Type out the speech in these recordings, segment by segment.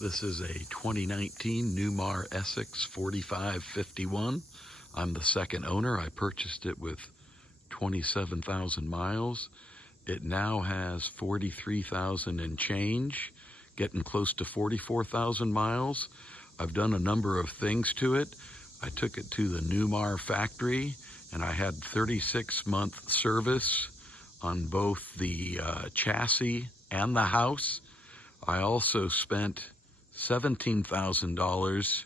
This is a 2019 Newmar Essex 4551. I'm the second owner. I purchased it with 27,000 miles. It now has 43,000 and change, getting close to 44,000 miles. I've done a number of things to it. I took it to the Newmar factory and I had 36-month service on both the chassis and the house. I also spent $17,000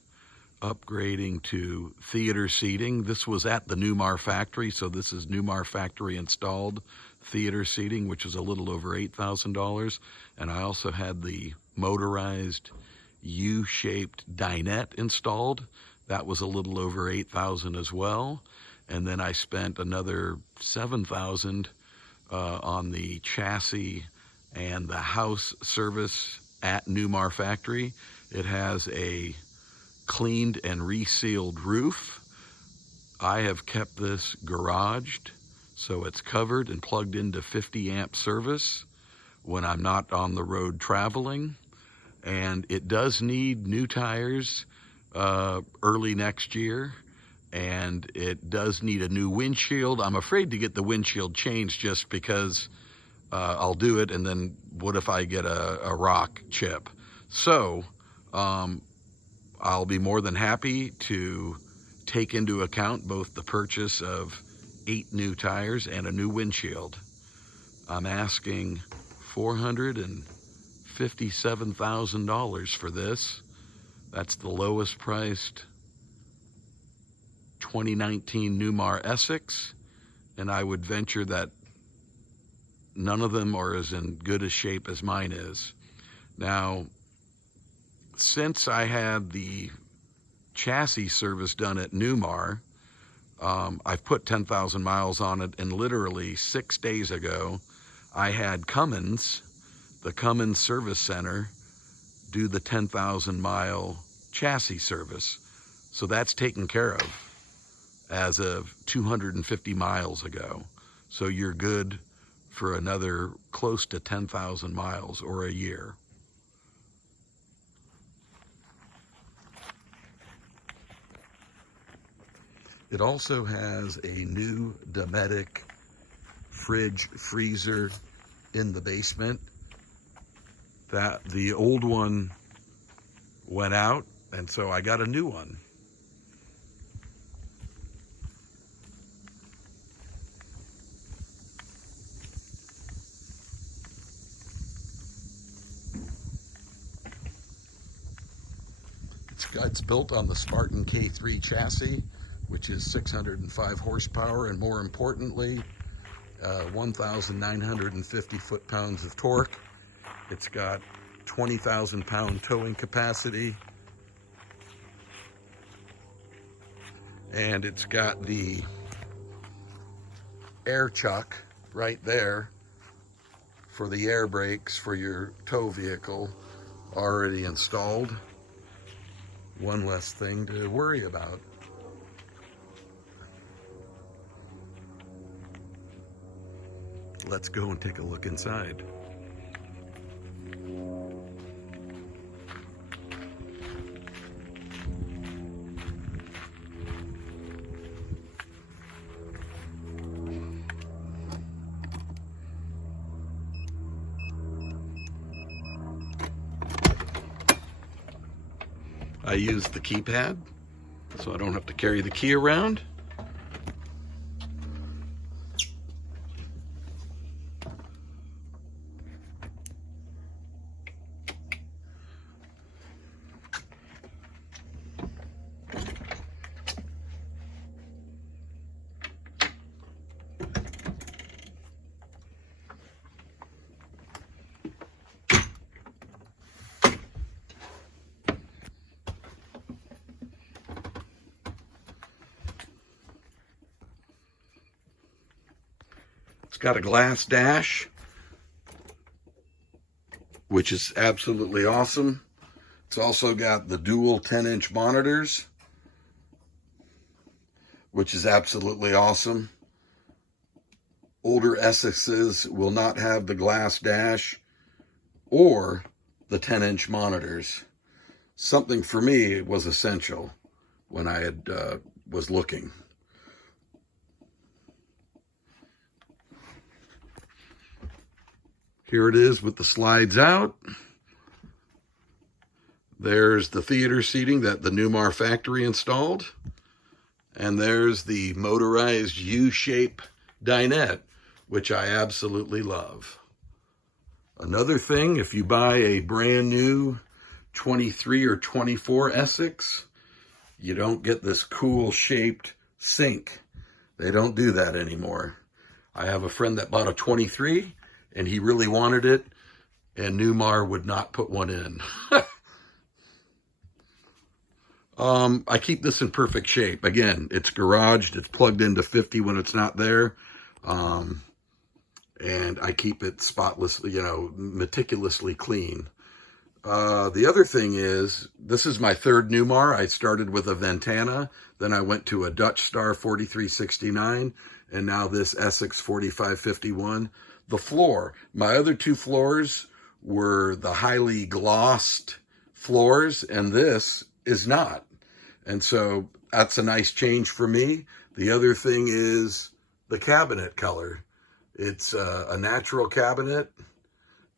upgrading to theater seating. This was at the Newmar factory, so this is Newmar factory installed theater seating, which is a little over $8,000. And I also had the motorized U-shaped dinette installed. That was a little over $8,000 as well. And then I spent another $7,000 on the chassis and the house service at Newmar factory. It has a cleaned and resealed roof. I have kept this garaged, so it's covered and plugged into 50 amp service when I'm not on the road traveling. And it does need new tires early next year, and it does need a new windshield. I'm afraid to get the windshield changed just because I'll do it, and then what if I get a rock chip? So I'll be more than happy to take into account both the purchase of 8 new tires and a new windshield. I'm asking $457,000 for this. That's the lowest priced 2019 Newmar Essex, and I would venture that none of them are as in good a shape as mine is. Now, since I had the chassis service done at Newmar, I've put 10,000 miles on it, and literally 6 days ago, I had Cummins, the Cummins Service Center, do the 10,000 mile chassis service. So that's taken care of as of 250 miles ago. So you're good for another close to 10,000 miles or a year. It also has a new Dometic fridge freezer in the basement. That the old one went out, and so I got a new one. It's built on the Spartan K3 chassis, which is 605 horsepower, and more importantly, 1,950 foot-pounds of torque. It's got 20,000 pound towing capacity, and it's got the air chuck right there for the air brakes for your tow vehicle already installed. One less thing to worry about. Let's go and take a look inside. I use the keypad, so I don't have to carry the key around. It's got a glass dash, which is absolutely awesome. It's also got the dual 10-inch monitors, which is absolutely awesome. Older Essexes will not have the glass dash or the 10-inch monitors. something for me was essential when I had was looking. Here it is with the slides out. There's the theater seating that the Newmar factory installed. And there's the motorized U-shape dinette, which I absolutely love. Another thing, if you buy a brand new 23 or 24 Essex, you don't get this cool shaped sink. They don't do that anymore. I have a friend that bought a 23 and he really wanted it, and Newmar would not put one in. I keep this in perfect shape. Again, it's garaged. It's plugged into 50 when it's not there. And I keep it spotless, meticulously clean. The other thing is, this is my third Newmar. I started with a Ventana, then I went to a Dutch Star 4369, and now this Essex 4551. The floor, my other two floors were the highly glossed floors, and this is not. And so that's a nice change for me. The other thing is the cabinet color. It's a natural cabinet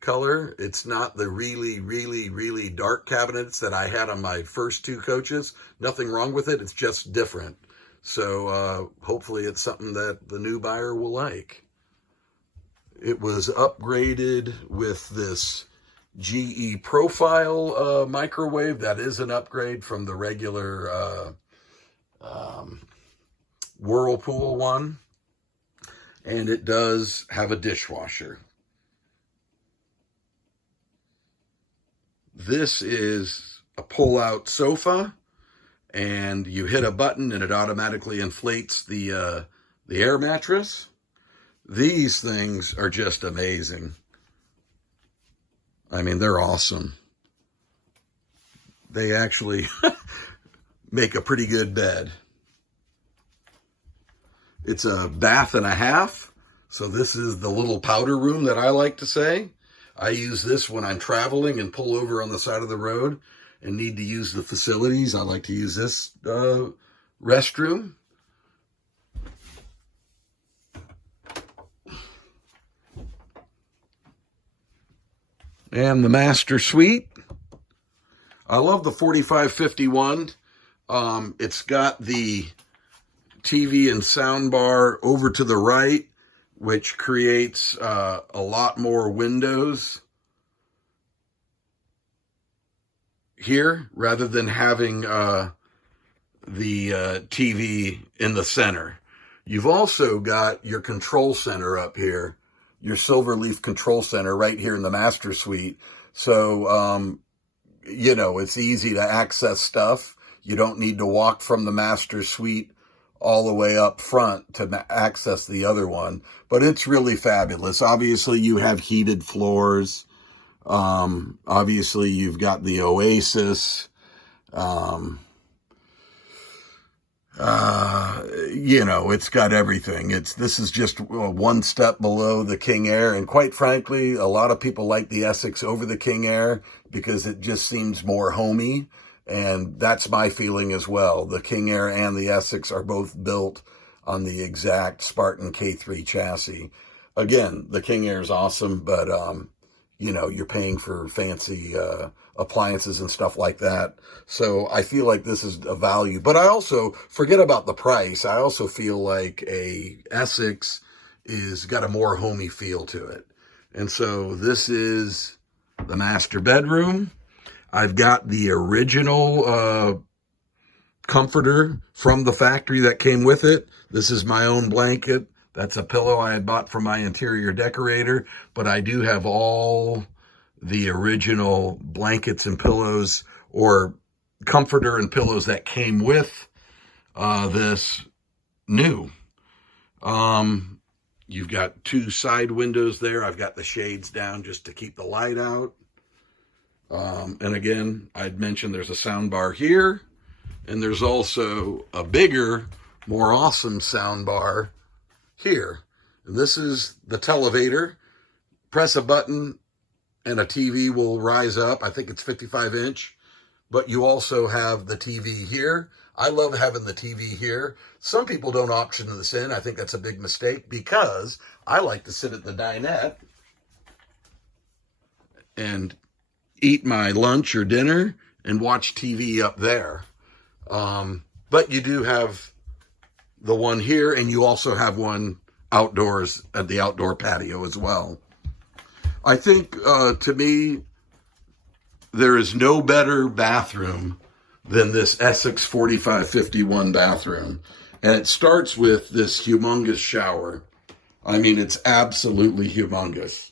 color. It's not the really, really, really dark cabinets that I had on my first two coaches. Nothing wrong with it. It's just different. So hopefully it's something that the new buyer will like. It was upgraded with this GE profile microwave. That is an upgrade from the regular Whirlpool one. And it does have a dishwasher. This is a pull-out sofa, and you hit a button and it automatically inflates the air mattress. These things are just amazing. I mean, they're awesome. They actually make a pretty good bed. It's a bath and a half. So this is the little powder room that I like to say. I use this when I'm traveling and pull over on the side of the road and need to use the facilities. I like to use this restroom. And the master suite. I love the 4551. It's got the TV and sound bar over to the right, which creates a lot more windows here rather than having the TV in the center. You've also got your control center up here, your Silverleaf control center right here in the master suite. So, it's easy to access stuff. You don't need to walk from the master suite all the way up front to access the other one, but it's really fabulous. Obviously you have heated floors. Obviously you've got the Oasis. It's got everything. This is just one step below the King Air. And quite frankly, a lot of people like the Essex over the King Air because it just seems more homey. And that's my feeling as well. The King Air and the Essex are both built on the exact Spartan K3 chassis. Again, the King Air is awesome, but, you're paying for fancy appliances and stuff like that. So I feel like this is a value. But I also, forget about the price, I also feel like a Essex is got a more homey feel to it. And so this is the master bedroom. I've got the original comforter from the factory that came with it. This is my own blanket. That's a pillow I had bought from my interior decorator, but I do have all the original blankets and pillows, or comforter and pillows that came with this new. You've got two side windows there. I've got the shades down just to keep the light out. And again, I'd mentioned there's a sound bar here, and there's also a bigger, more awesome sound bar here. And this is the televator. Press a button and a TV will rise up. I think it's 55 inch. but you also have the TV here. I love having the TV here. Some people don't option this in. I think that's a big mistake because I like to sit at the dinette and eat my lunch or dinner and watch TV up there. But you do have the one here, and you also have one outdoors at the outdoor patio as well. I think, to me, there is no better bathroom than this Essex 4551 bathroom. And it starts with this humongous shower. I mean, it's absolutely humongous.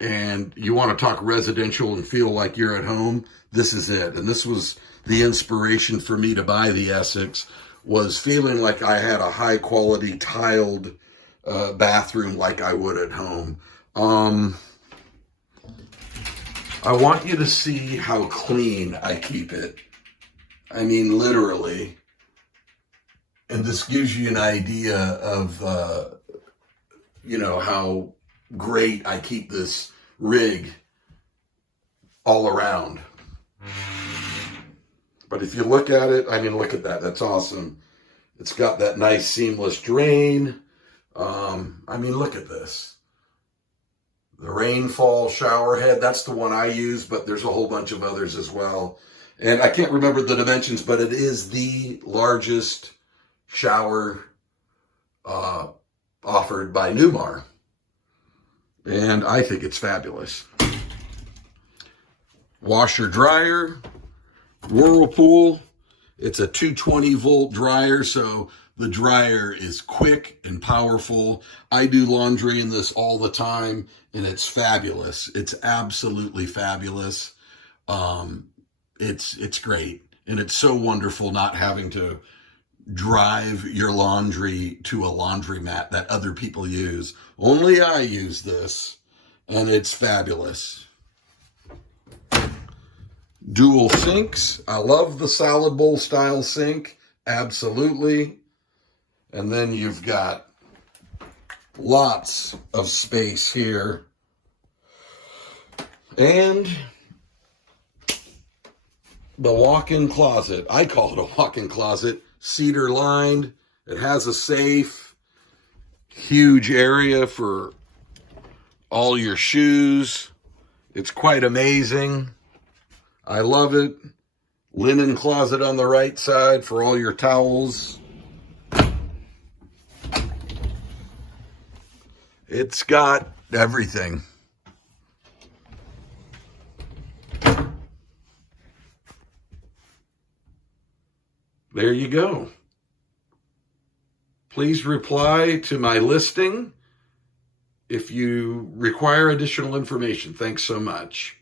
And you want to talk residential and feel like you're at home, this is it. And this was the inspiration for me to buy the Essex, was feeling like I had a high quality tiled bathroom like I would at home. I want you to see how clean I keep it. I mean, literally. And this gives you an idea of, how great I keep this rig all around. But if you look at it, I mean, look at that. That's awesome. It's got that nice seamless drain. I mean, look at this. The rainfall shower head, that's the one I use, but there's a whole bunch of others as well. And I can't remember the dimensions, but it is the largest shower offered by Newmar. And I think it's fabulous. Washer dryer, Whirlpool. It's a 220 volt dryer, so the dryer is quick and powerful. I do laundry in this all the time, and it's fabulous. It's absolutely fabulous. It's great. And it's so wonderful not having to drive your laundry to a laundromat that other people use. Only I use this, and it's fabulous. Dual sinks. I love the salad bowl style sink. Absolutely. And then you've got lots of space here. And the walk-in closet. I call it a walk-in closet. Cedar lined. It has a safe. Huge area for all your shoes. It's quite amazing. I love it. Linen closet on the right side for all your towels. It's got everything. There you go. Please reply to my listing if you require additional information. Thanks so much.